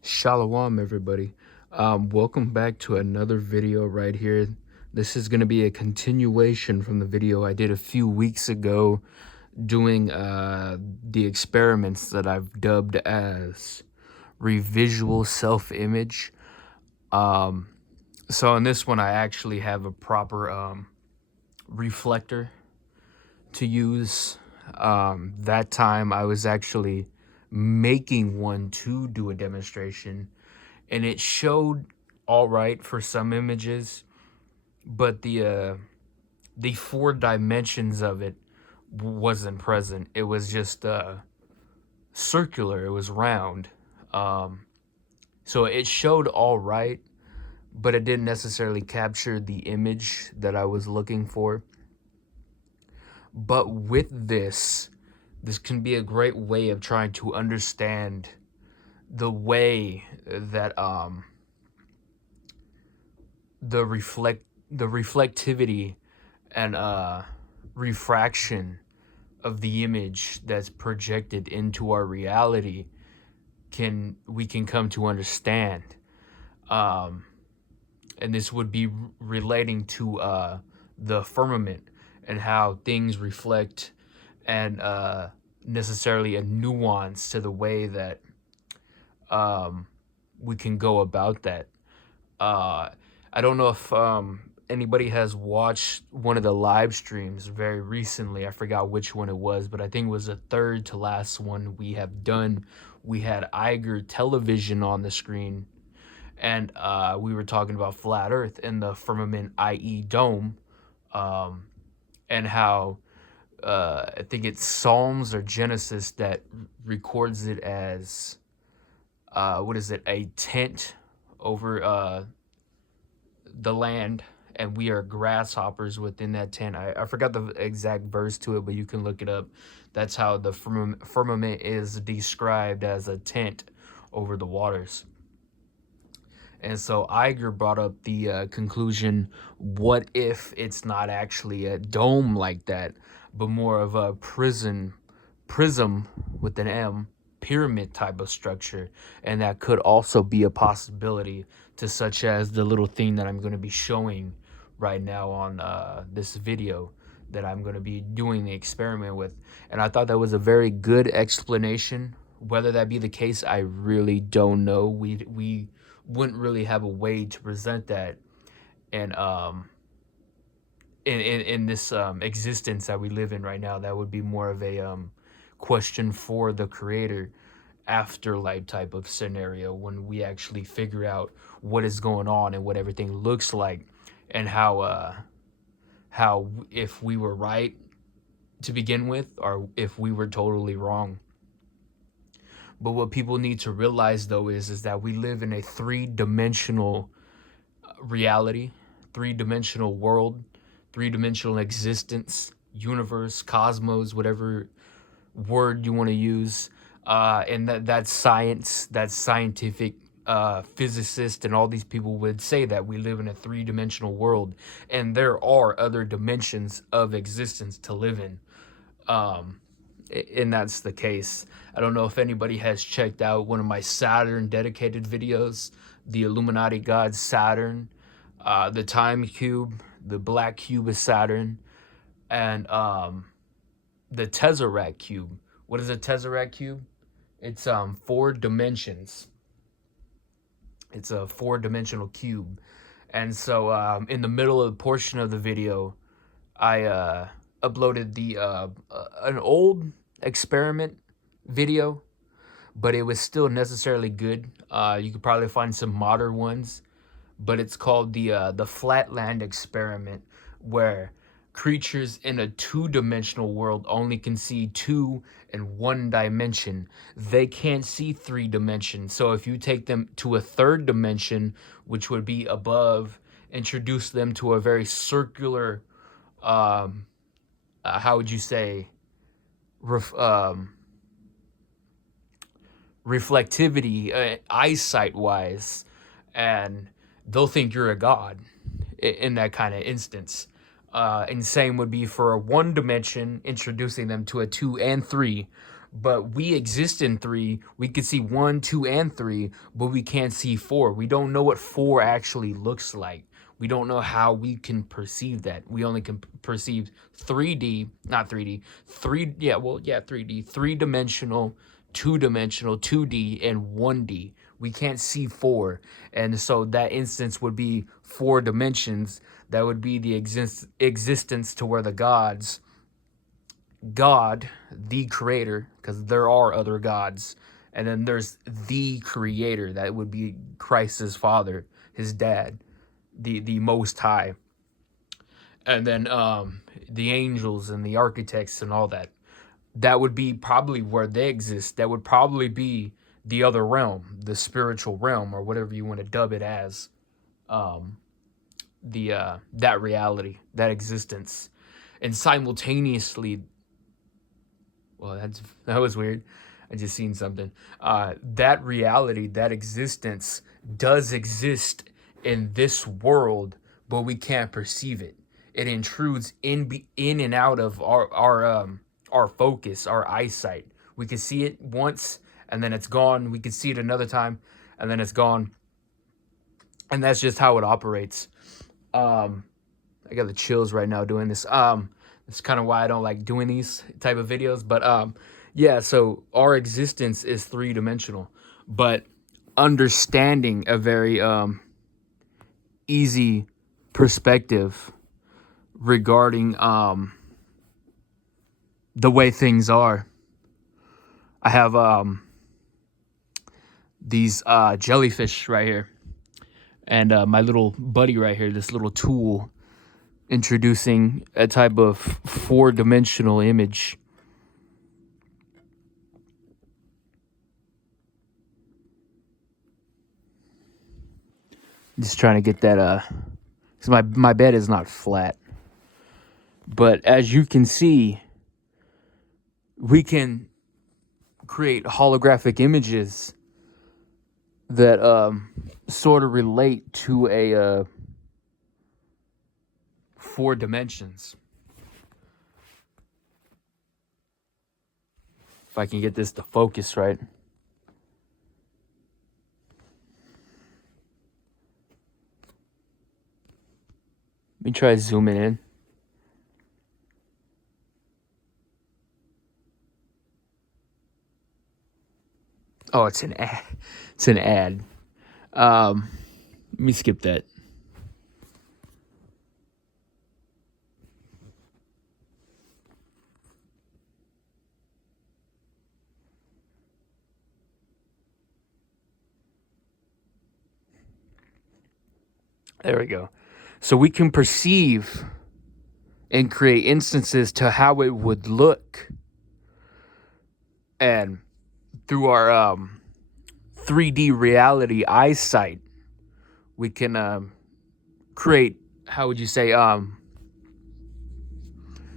Shalom, everybody. Welcome back to another video right here. This is going to be a continuation from the video I did a few weeks ago doing the experiments that I've dubbed as Revisual self-image. So in this one, I actually have a proper reflector to use. That time I was actually making one to do a demonstration, and it showed all right for some images, but the 4 dimensions of it wasn't present. It was just circular. It was round. So it showed all right, but it didn't necessarily capture the image that I was looking for. But with this can be a great way of trying to understand the way that the reflectivity and refraction of the image that's projected into our reality we can come to understand. And this would be relating to the firmament and how things reflect, and necessarily a nuance to the way that we can go about that. I don't know if anybody has watched one of the live streams very recently. I forgot which one it was, but I think it was the third to last one we have done. We had Iger television on the screen, and we were talking about flat Earth and the firmament, i.e. dome, and how I think it's Psalms or Genesis that records it as a tent over the land, and we are grasshoppers within that tent. I forgot the exact verse to it, but you can look it up. That's how the firmament is described, as a tent over the waters. And so Iger brought up the conclusion, what if it's not actually a dome like that, but more of a prism with an M, pyramid type of structure? And that could also be a possibility, to such as the little thing that I'm going to be showing right now on this video that I'm going to be doing the experiment with. And I thought that was a very good explanation. Whether that be the case, I really don't know. We wouldn't really have a way to present that, and in this existence that we live in right now. That would be more of a question for the creator, afterlife type of scenario, when we actually figure out what is going on and what everything looks like, and how if we were right to begin with, or if we were totally wrong. But what people need to realize, though, is that we live in a 3-dimensional reality, 3-dimensional world, 3-dimensional existence, universe, cosmos, whatever word you want to use. And that's science, that's scientific physicists, and all these people would say that we live in a 3-dimensional world, and there are other dimensions of existence to live in. And that's the case. I don't know if anybody has checked out one of my Saturn dedicated videos, the Illuminati god Saturn, the time cube, the black cube of Saturn, and the Tesseract cube. What is a Tesseract cube? It's 4 dimensions. It's a 4-dimensional cube. And so in the middle of the portion of the video, I uploaded an old experiment video, but it was still necessarily good. You could probably find some modern ones, but it's called the Flatland experiment, where creatures in a 2-dimensional world only can see 2 and 1 dimension. They can't see 3 dimensions. So if you take them to a 3rd dimension, which would be above, introduce them to a very circular, how would you say, reflectivity, eyesight wise, and they'll think you're a god in that kind of instance. And same would be for a 1 dimension, introducing them to a 2 and 3, but we exist in 3. We can see 1, 2, and 3, but we can't see 4. We don't know what 4 actually looks like. We don't know how we can perceive that. We only can perceive 3D, not 3D, 3D, 3-dimensional, 2-dimensional, 2D, and 1D. We can't see 4. And so that instance would be 4 dimensions. That would be the existence to where God, the creator, because there are other gods, and then there's the creator, that would be Christ's father, his dad, the most high, and then the angels and the architects and all that. That would be probably where they exist. That would probably be the other realm, the spiritual realm, or whatever you want to dub it as. The that reality, that existence, and simultaneously, well, that was weird. I just seen something. That reality, that existence, does exist in this world, but we can't perceive it. It intrudes in and out of our focus, our eyesight. We can see it once, and then it's gone. We can see it another time, and then it's gone. And that's just how it operates. I got the chills right now doing this. That's kind of why I don't like doing these type of videos. But yeah, so our existence is 3-dimensional, but understanding a very easy perspective regarding the way things are. I have these jellyfish right here, and my little buddy right here, this little tool, introducing a type of 4-dimensional image. Just trying to get that, because my bed is not flat. But as you can see, we can create holographic images that sort of relate to a 4 dimensions. If I can get this to focus right. Let me try zooming in. Oh, it's an ad. It's an ad. Let me skip that. There we go. So we can perceive and create instances to how it would look. And through our 3D reality eyesight, we can create, how would you say,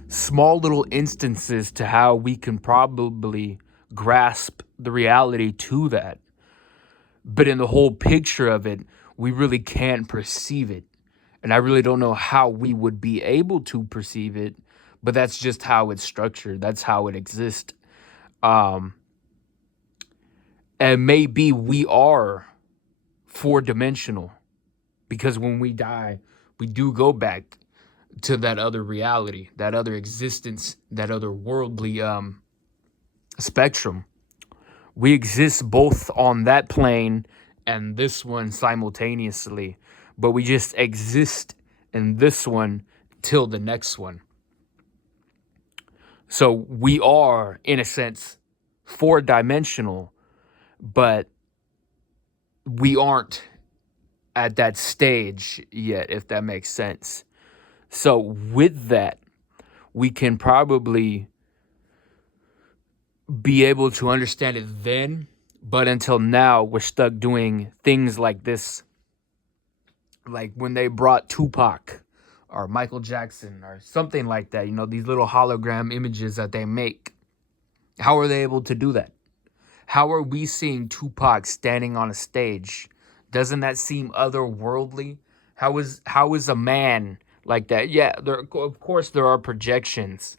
small little instances to how we can probably grasp the reality to that. But in the whole picture of it, we really can't perceive it. And I really don't know how we would be able to perceive it, but that's just how it's structured. That's how it exists. And maybe we are 4-dimensional, because when we die, we do go back to that other reality, that other existence, that other worldly spectrum. We exist both on that plane and this one simultaneously, but we just exist in this one till the next one. So we are, in a sense, 4-dimensional, but we aren't at that stage yet, if that makes sense. So with that, we can probably be able to understand it then, but until now, we're stuck doing things like this. Like when they brought Tupac or Michael Jackson or something like that, these little hologram images that they make. How are they able to do that? How are we seeing Tupac standing on a stage? Doesn't that seem otherworldly? How is a man like that? Yeah, of course there are projections,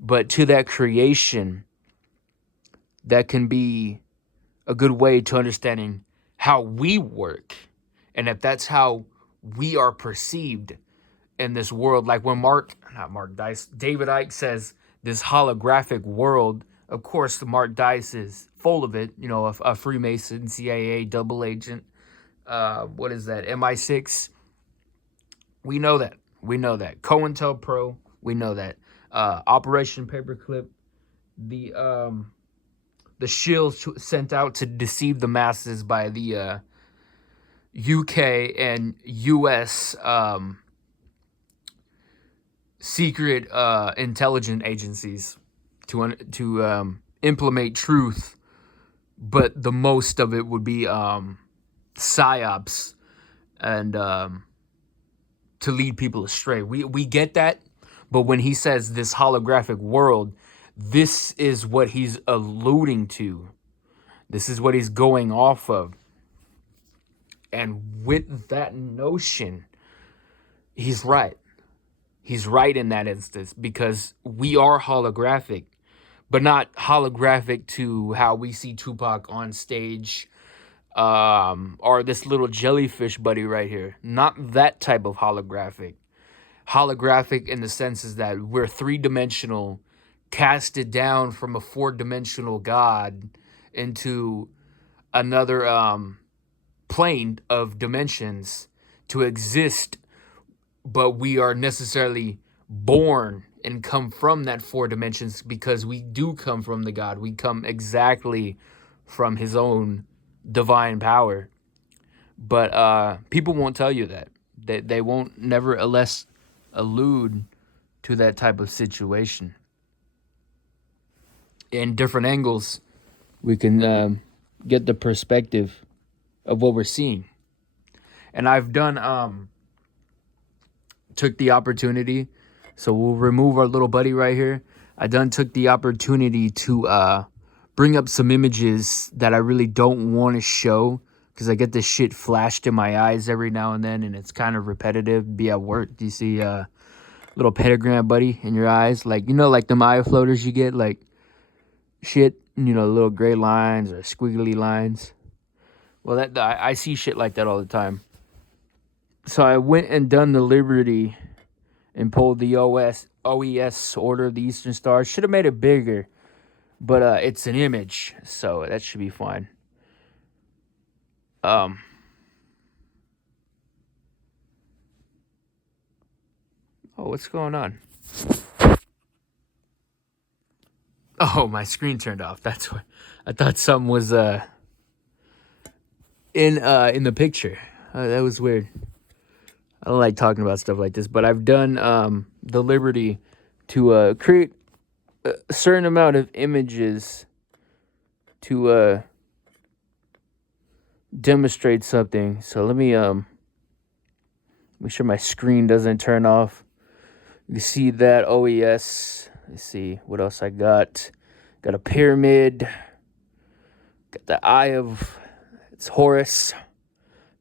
but to that creation, that can be a good way to understanding how we work, and if that's how we are perceived in this world. Like when not Mark Dice, David Icke says this holographic world, of course, Mark Dice is full of it, you know, a Freemason, CIA, double agent, what is that, MI6. We know that. We know that. COINTELPRO, we know that. Operation Paperclip, the shields sent out to deceive the masses by the UK and US secret intelligence agencies to implement truth, but the most of it would be psyops and to lead people astray. We get that, but when he says this holographic world, this is what he's alluding to. This is what he's going off of. And with that notion, he's right. He's right in that instance, because we are holographic, but not holographic to how we see Tupac on stage, or this little jellyfish buddy right here. Not that type of holographic. Holographic in the sense is that we're three-dimensional, casted down from a four-dimensional God into another plane of dimensions to exist, but we are necessarily born and come from that four dimensions because we do come from the God. We come exactly from his own divine power. But people won't tell you that. They won't nevertheless allude to that type of situation. In different angles, we can get the perspective of what we're seeing. And I've done took the opportunity, so we'll remove our little buddy right here. I took the opportunity to bring up some images that I really don't want to show, because I get this shit flashed in my eyes every now and then, and it's kind of repetitive. Be at work, do you see little pentagram buddy in your eyes? Like, you know, like them eye floaters you get, like shit, you know, little gray lines or squiggly lines. Well, I see shit like that all the time. So I went and done the Liberty and pulled the OES Order of the Eastern Star. Should have made it bigger, but it's an image, so that should be fine. Oh, what's going on? Oh, my screen turned off. That's what I thought. Something was in the picture. That was weird. I don't like talking about stuff like this, but I've done the Liberty to create a certain amount of images to demonstrate something. So let me make sure my screen doesn't turn off. You see that OES. Let's see what else I got. Got a pyramid. Got the eye of it's Horus.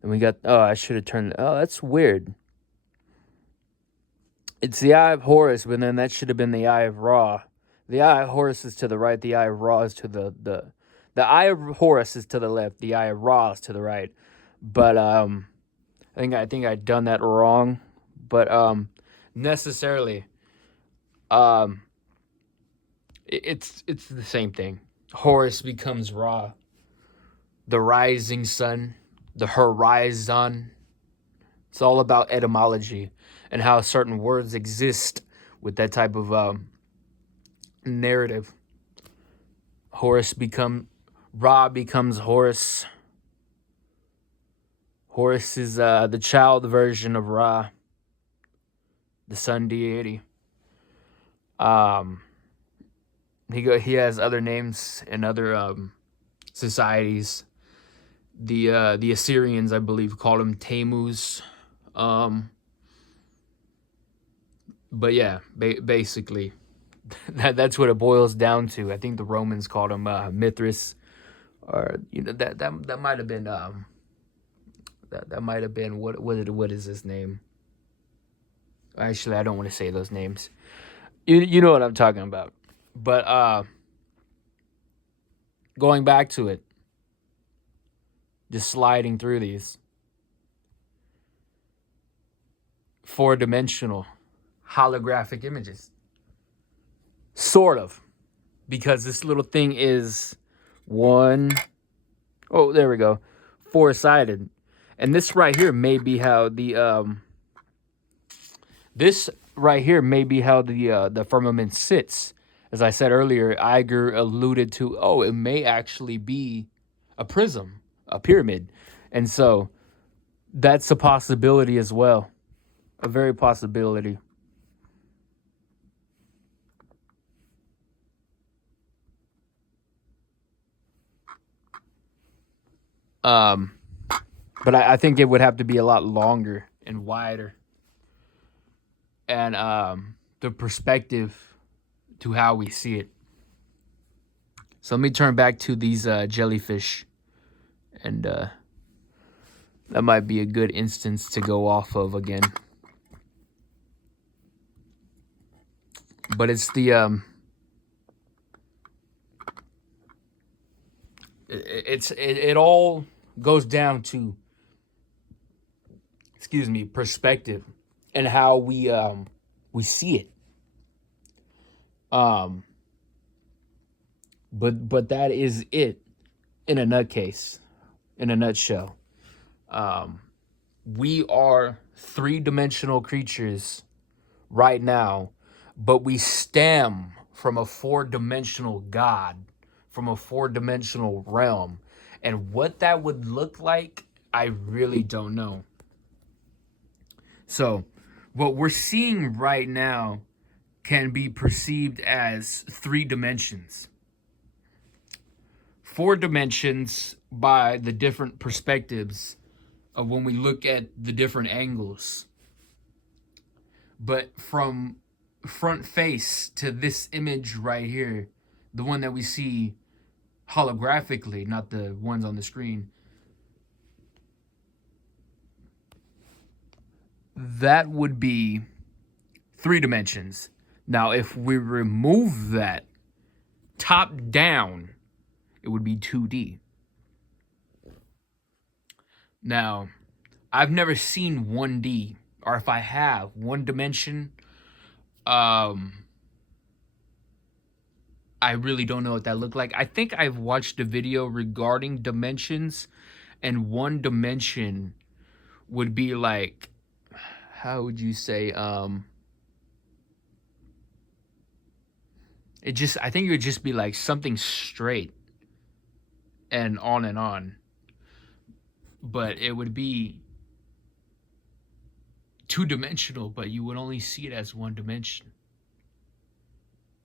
And we got, I should have turned, that's weird. It's the eye of Horus, but then that should have been the eye of Ra. The eye of Horus is to the right, the eye of Ra is to the eye of Horus is to the left, the eye of Ra is to the right. But I think I'd done that wrong. But necessarily, it's the same thing. Horus becomes Ra, the rising sun, the horizon. It's all about etymology and how certain words exist with that type of narrative. Ra becomes Horus. Horus is the child version of Ra, the sun deity. He has other names in other societies. The Assyrians, I believe, called him Tammuz. But yeah, basically, that's what it boils down to. I think the Romans called him Mithras, or that might have been that might have been what is his name? Actually, I don't want to say those names. You know what I'm talking about. But going back to it, just sliding through these. 4-dimensional holographic images. Sort of. Because this little thing is one, oh, there we go, 4-sided. And this right here may be how the the firmament sits. As I said earlier, Iger alluded to, oh, it may actually be a prism, a pyramid. And so that's a possibility as well. A very possibility. But I think it would have to be a lot longer and wider. And the perspective to how we see it. So let me turn back to these jellyfish. And that might be a good instance to go off of again. But it's the it all goes down to, excuse me, perspective and how we see it. But that is it in a nutcase, in a nutshell. We are 3-dimensional creatures right now, but we stem from a 4-dimensional God, from a 4-dimensional realm. And what that would look like, I really don't know. So, what we're seeing right now can be perceived as 3 dimensions. 4 dimensions by the different perspectives of when we look at the different angles. But from front face to this image right here, the one that we see holographically, not the ones on the screen, that would be 3 dimensions. Now, if we remove that top down, it would be 2D. Now, I've never seen 1D, or if I have, 1 dimension, I really don't know what that looked like. I think I've watched a video regarding dimensions, and 1 dimension would be like, how would you say, I think it would just be like something straight and on and on. But it would be 2-dimensional, but you would only see it as 1 dimension.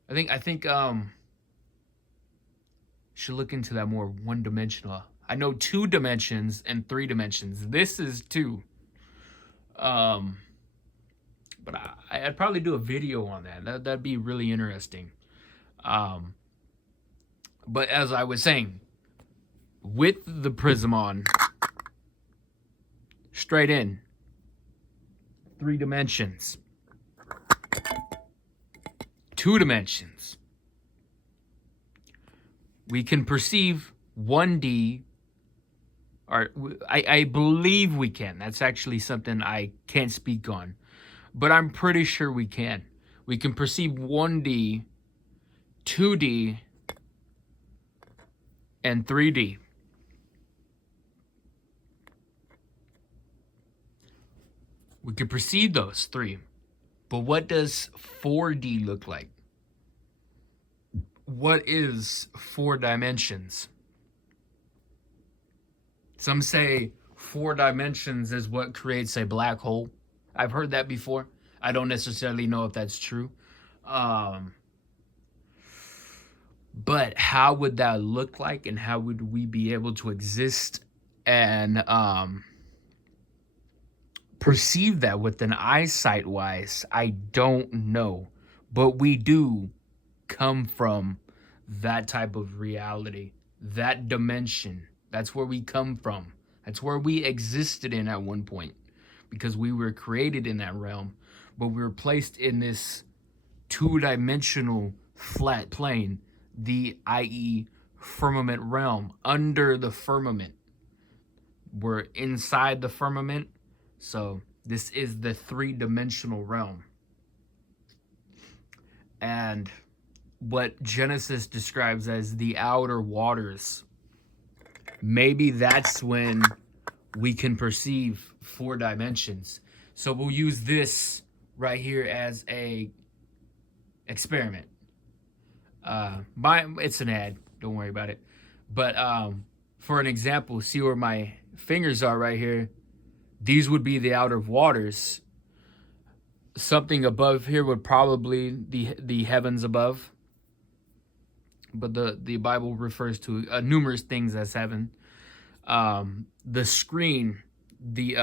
I think should look into that more. 1-dimensional. I know 2 dimensions and 3 dimensions. This is 2. But I'd probably do a video on that. That'd be really interesting. But as I was saying, with the prism on, straight in, 3 dimensions, 2 dimensions, we can perceive 1D, or I believe we can. That's actually something I can't speak on, but I'm pretty sure we can. We can perceive 1D, 2D, and 3D. We can perceive those 3. But what does 4D look like? What is 4 dimensions? Some say 4 dimensions is what creates a black hole. I've heard that before. I don't necessarily know if that's true. But how would that look like, and how would we be able to exist and perceive that with an eyesight wise? I don't know. But we do come from that type of reality, that dimension. That's where we come from. That's where we existed in at one point, because we were created in that realm, but we were placed in this 2-dimensional flat plane, the i.e. firmament realm, under the firmament. We're inside the firmament. So this is the three-dimensional realm. And what Genesis describes as the outer waters, maybe that's when we can perceive 4 dimensions. So we'll use this right here as a experiment. It's an ad, don't worry about it. But for an example, see where my fingers are right here. These would be the outer waters. Something above here would probably the heavens above. But the Bible refers to numerous things as heaven. The screen, the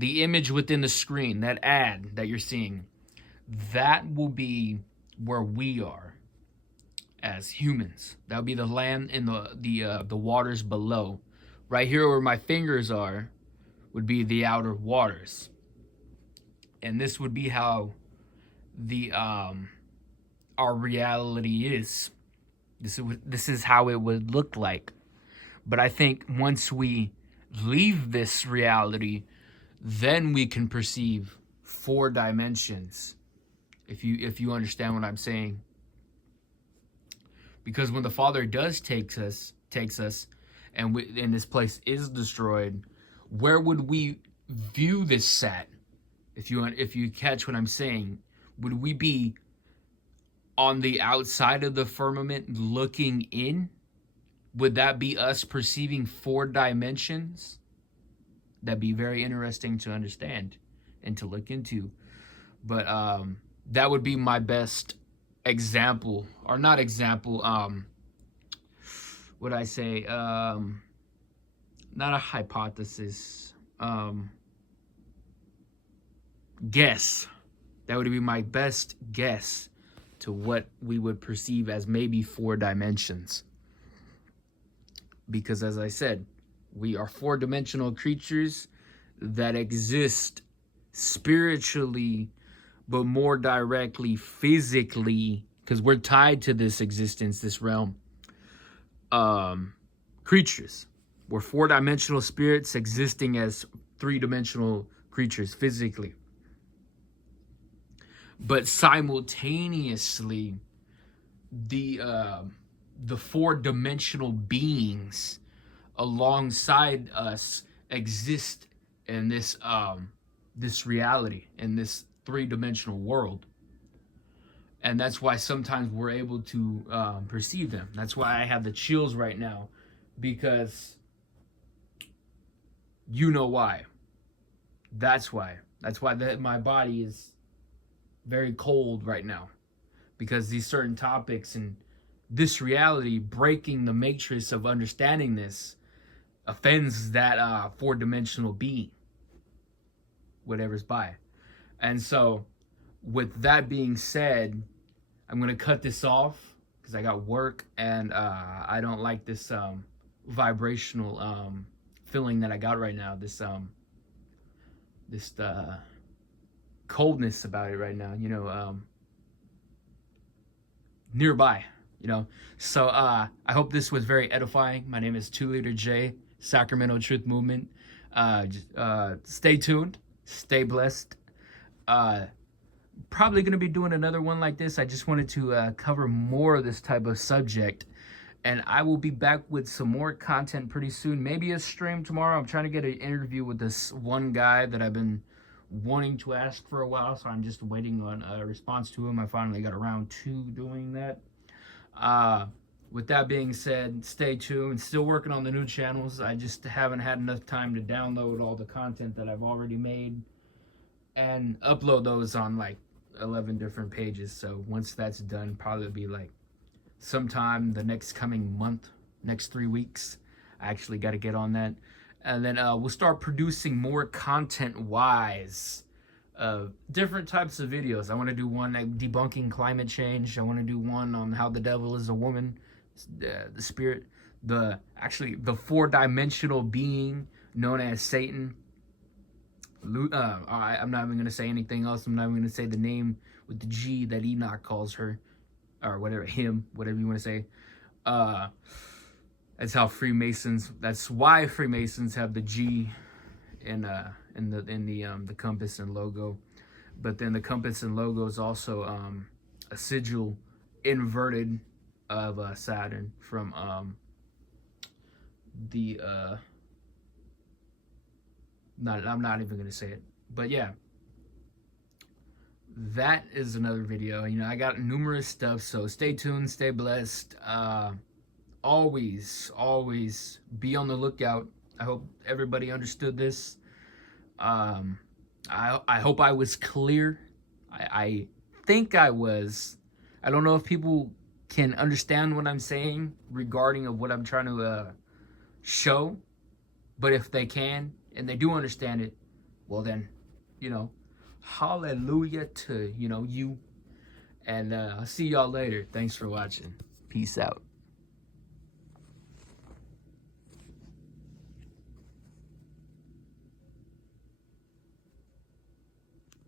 image within the screen, that ad that you're seeing, that will be where we are as humans. That would be the land in the waters below. Right here where my fingers are would be the outer waters. And this would be how the our reality is. This is how it would look like. But I think once we leave this reality, then we can perceive 4 dimensions. If you understand what I'm saying. Because when the Father does takes us, and this place is destroyed, where would we view this set? If you catch what I'm saying, would we be on the outside of the firmament looking in? Would that be us perceiving 4 dimensions? That'd be very interesting to understand and to look into. But that would be my best example, or not example, what I say, not a hypothesis, guess. That would be my best guess to what we would perceive as maybe 4 dimensions. Because as I said, we are 4-dimensional creatures that exist spiritually, but more directly physically, because we're tied to this existence, this realm. Creatures. We're 4-dimensional spirits existing as 3-dimensional creatures physically. But simultaneously, the 4-dimensional beings alongside us exist in this reality, in this 3-dimensional world. And that's why sometimes we're able to perceive them. That's why I have the chills right now, because you know why. That's why my body is very cold right now, because these certain topics and this reality, breaking the matrix of understanding this, offends that 4-dimensional being, whatever's by. And so with that being said, I'm going to cut this off because I got work, and I don't like this vibrational feeling that I got right now, this coldness about it right now, nearby, So I hope this was very edifying. My name is 2 Liter J, Sacramento Truth Movement. Stay tuned, stay blessed. Probably going to be doing another one like this. I just wanted to cover more of this type of subject, and I will be back with some more content pretty soon. Maybe a stream tomorrow. I'm trying to get an interview with this one guy that I've been wanting to ask for a while, so I'm just waiting on a response to him. I finally got around to doing that. With that being said, stay tuned. Still working on the new channels. I just haven't had enough time to download all the content that I've already made and upload those on like 11 different pages. So once that's done, probably be like sometime the next coming month, next 3 weeks. I actually got to get on that. And then we'll start producing more content-wise, different types of videos. I want to do one like debunking climate change. I want to do one on how the devil is a woman, the spirit, the 4-dimensional being known as Satan. I'm not even going to say anything else. I'm not even going to say the name with the G that Enoch calls her, or whatever, him, whatever you want to say. That's how Freemasons. That's why Freemasons have the G in the compass and logo. But then the compass and logo is also a sigil inverted of Saturn from I'm not even gonna say it, but yeah, that is another video. You know, I got numerous stuff, so stay tuned, stay blessed. Always be on the lookout. I hope everybody understood this. I hope I was clear. I think I was. I don't know if people can understand what I'm saying regarding of what I'm trying to show, but if they can and they do understand it, well then, you know, hallelujah to, you know, you. And I'll see y'all later. Thanks for watching. Peace out.